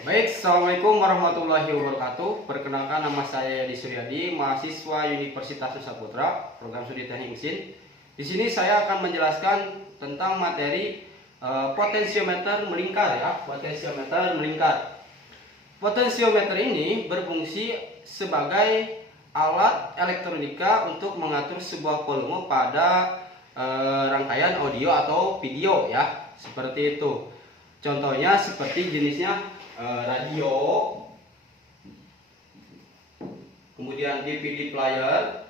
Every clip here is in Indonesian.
Baik, Assalamualaikum warahmatullahi wabarakatuh. Perkenalkan, nama saya Yadi Suryadi, mahasiswa Universitas Nusa Putra, program studi teknik mesin. Di sini saya akan menjelaskan tentang materi potensiometer melingkar ya, potensiometer melingkar. Potensiometer ini berfungsi sebagai alat elektronika untuk mengatur sebuah volume pada rangkaian audio atau video ya, seperti itu. Contohnya seperti jenisnya radio, kemudian DVD player,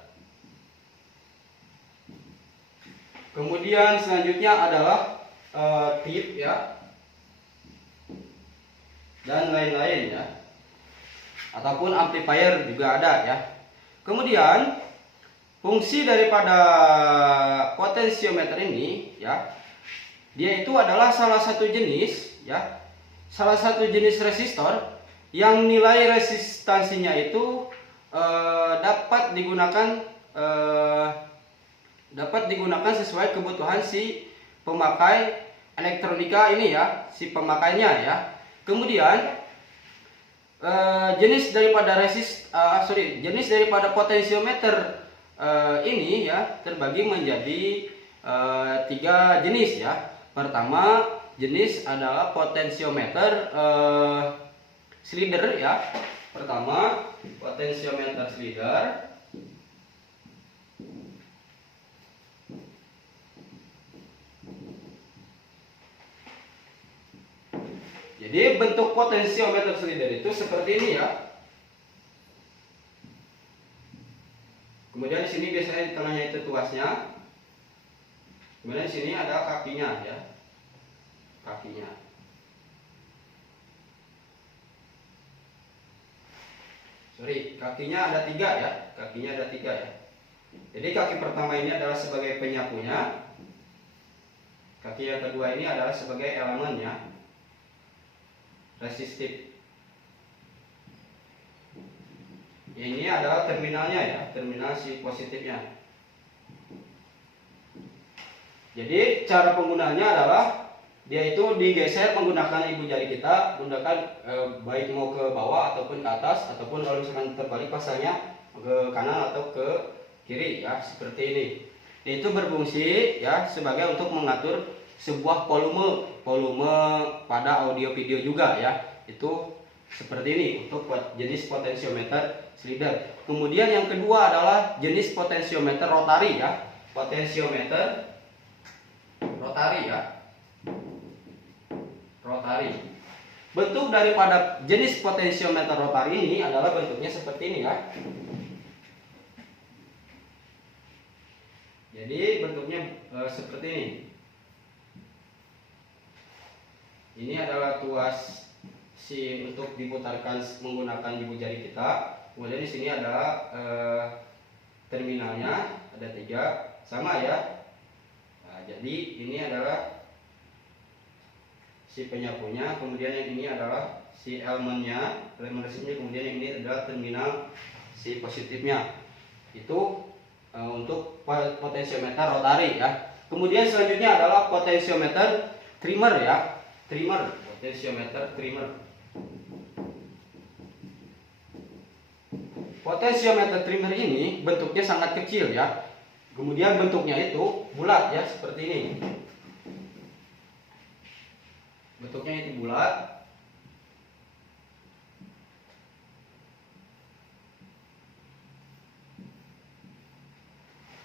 kemudian selanjutnya adalah tip ya, dan lain-lain ya, ataupun amplifier juga ada ya. Kemudian fungsi daripada potensiometer ini ya, dia itu adalah salah satu jenis ya, salah satu jenis resistor yang nilai resistansinya itu dapat digunakan sesuai kebutuhan si pemakai elektronika ini ya, si pemakainya ya. Kemudian jenis daripada potensiometer ini ya terbagi menjadi tiga jenis ya. Pertama jenis adalah potensiometer slider ya. Pertama potensiometer slider. Jadi bentuk potensiometer slider itu seperti ini ya. Kemudian di sini biasanya di tengahnya itu tuasnya. Kemudian di sini ada kakinya ya. Kakinya. Kakinya ada tiga ya. Kakinya ada tiga ya. Jadi kaki pertama ini adalah sebagai penyapunya. Kaki yang kedua ini adalah sebagai elemennya, resistif. Ini adalah terminalnya ya, terminal si positifnya. Jadi cara penggunaannya adalah dia itu digeser menggunakan ibu jari kita, menggunakan baik mau ke bawah ataupun ke atas, ataupun kalau misalkan terbalik pasangnya ke kanan atau ke kiri ya, seperti ini. Itu berfungsi ya sebagai untuk mengatur sebuah volume pada audio video juga ya. Itu seperti ini untuk jenis potensiometer slider. Kemudian yang kedua adalah jenis potensiometer rotari ya. Potensiometer rotari ya. Rotari. Bentuk daripada jenis potensiometer rotari ini adalah bentuknya seperti ini ya. Jadi bentuknya seperti ini. Ini adalah tuas si untuk diputarkan menggunakan ibu jari kita. Kemudian di sini adalah terminalnya, ada tiga, sama ya. Nah, jadi ini adalah si penyapunya, kemudian yang ini adalah si elemennya, elemen resistifnya, kemudian yang ini adalah terminal si positifnya. Itu untuk potensiometer rotari ya. Kemudian selanjutnya adalah potensiometer trimmer ya. Trimmer, potensiometer trimmer. Potensiometer trimmer ini bentuknya sangat kecil ya. Kemudian bentuknya itu bulat ya, seperti ini. Bentuknya itu bulat.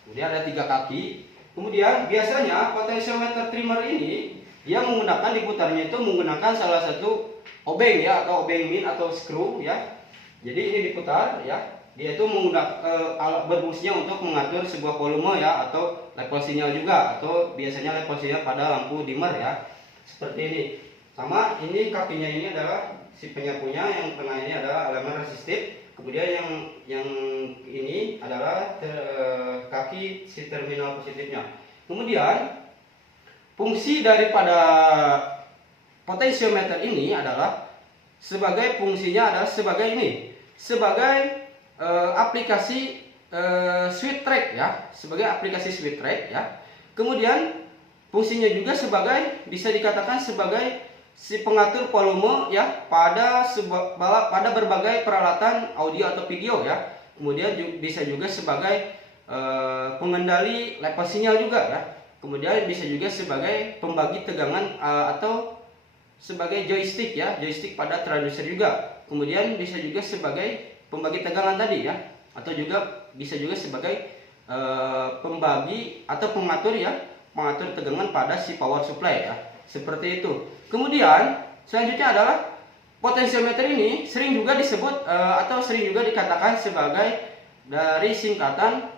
Kemudian ada tiga kaki. Kemudian biasanya potensiometer trimmer ini dia menggunakan diputarnya itu menggunakan salah satu obeng ya, atau obeng min atau screw ya. Jadi ini diputar ya. Dia itu menggunakan alat berfungsinya untuk mengatur sebuah volume ya, atau level sinyal juga, atau biasanya level sinyal pada lampu dimmer ya. Seperti ini. Sama ini kakinya ini adalah si penyapunya, yang tengah ini adalah elemen resistif. Kemudian yang ini adalah kaki si terminal positifnya. Kemudian fungsi daripada potensiometer ini adalah sebagai ini, sebagai aplikasi switch track ya, sebagai aplikasi switch track ya. Kemudian fungsinya juga bisa dikatakan sebagai si pengatur volume ya pada berbagai peralatan audio atau video ya. Kemudian bisa juga sebagai pengendali level sinyal juga ya. Kemudian bisa juga sebagai pembagi tegangan atau sebagai joystick ya, joystick pada transducer juga. Kemudian bisa juga sebagai pembagi tegangan tadi ya, atau juga bisa juga sebagai pembagi atau pengatur ya, pengatur tegangan pada si power supply ya. Seperti itu. Kemudian selanjutnya adalah potensiometer ini sering juga disebut atau sering juga dikatakan sebagai dari singkatan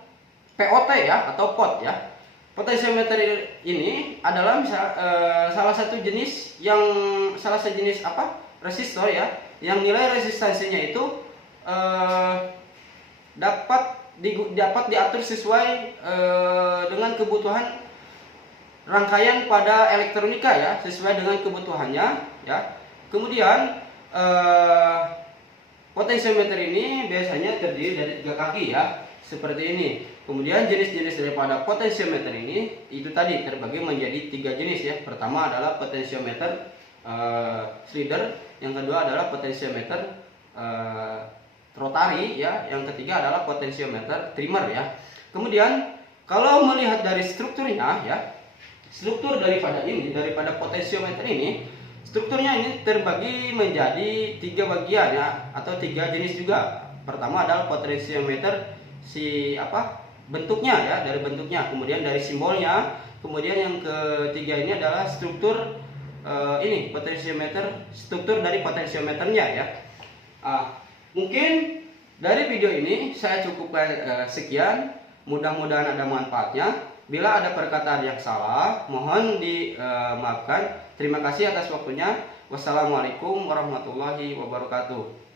POT ya atau pot ya. Potensiometer ini adalah salah satu jenis resistor ya, yang nilai resistansinya itu dapat diatur sesuai dengan kebutuhan rangkaian pada elektronika ya, sesuai dengan kebutuhannya ya. Kemudian potensiometer ini biasanya terdiri dari 3 kaki ya, seperti ini. Kemudian jenis-jenis daripada potensiometer ini itu tadi terbagi menjadi 3 jenis ya. Pertama adalah potensiometer slider, yang kedua adalah potensiometer rotari ya, yang ketiga adalah potensiometer trimmer ya. Kemudian kalau melihat dari strukturnya ya, struktur daripada potensiometer ini, strukturnya ini terbagi menjadi 3 bagian ya, atau 3 jenis juga. Pertama adalah potensiometer bentuknya ya, dari bentuknya, kemudian dari simbolnya, kemudian yang ketiga ini adalah struktur potensiometer, struktur dari potensiometernya ya. Mungkin dari video ini saya cukupkan sekian, mudah-mudahan ada manfaatnya. Bila ada perkataan yang salah, mohon dimaafkan. Terima kasih atas waktunya. Wassalamualaikum warahmatullahi wabarakatuh.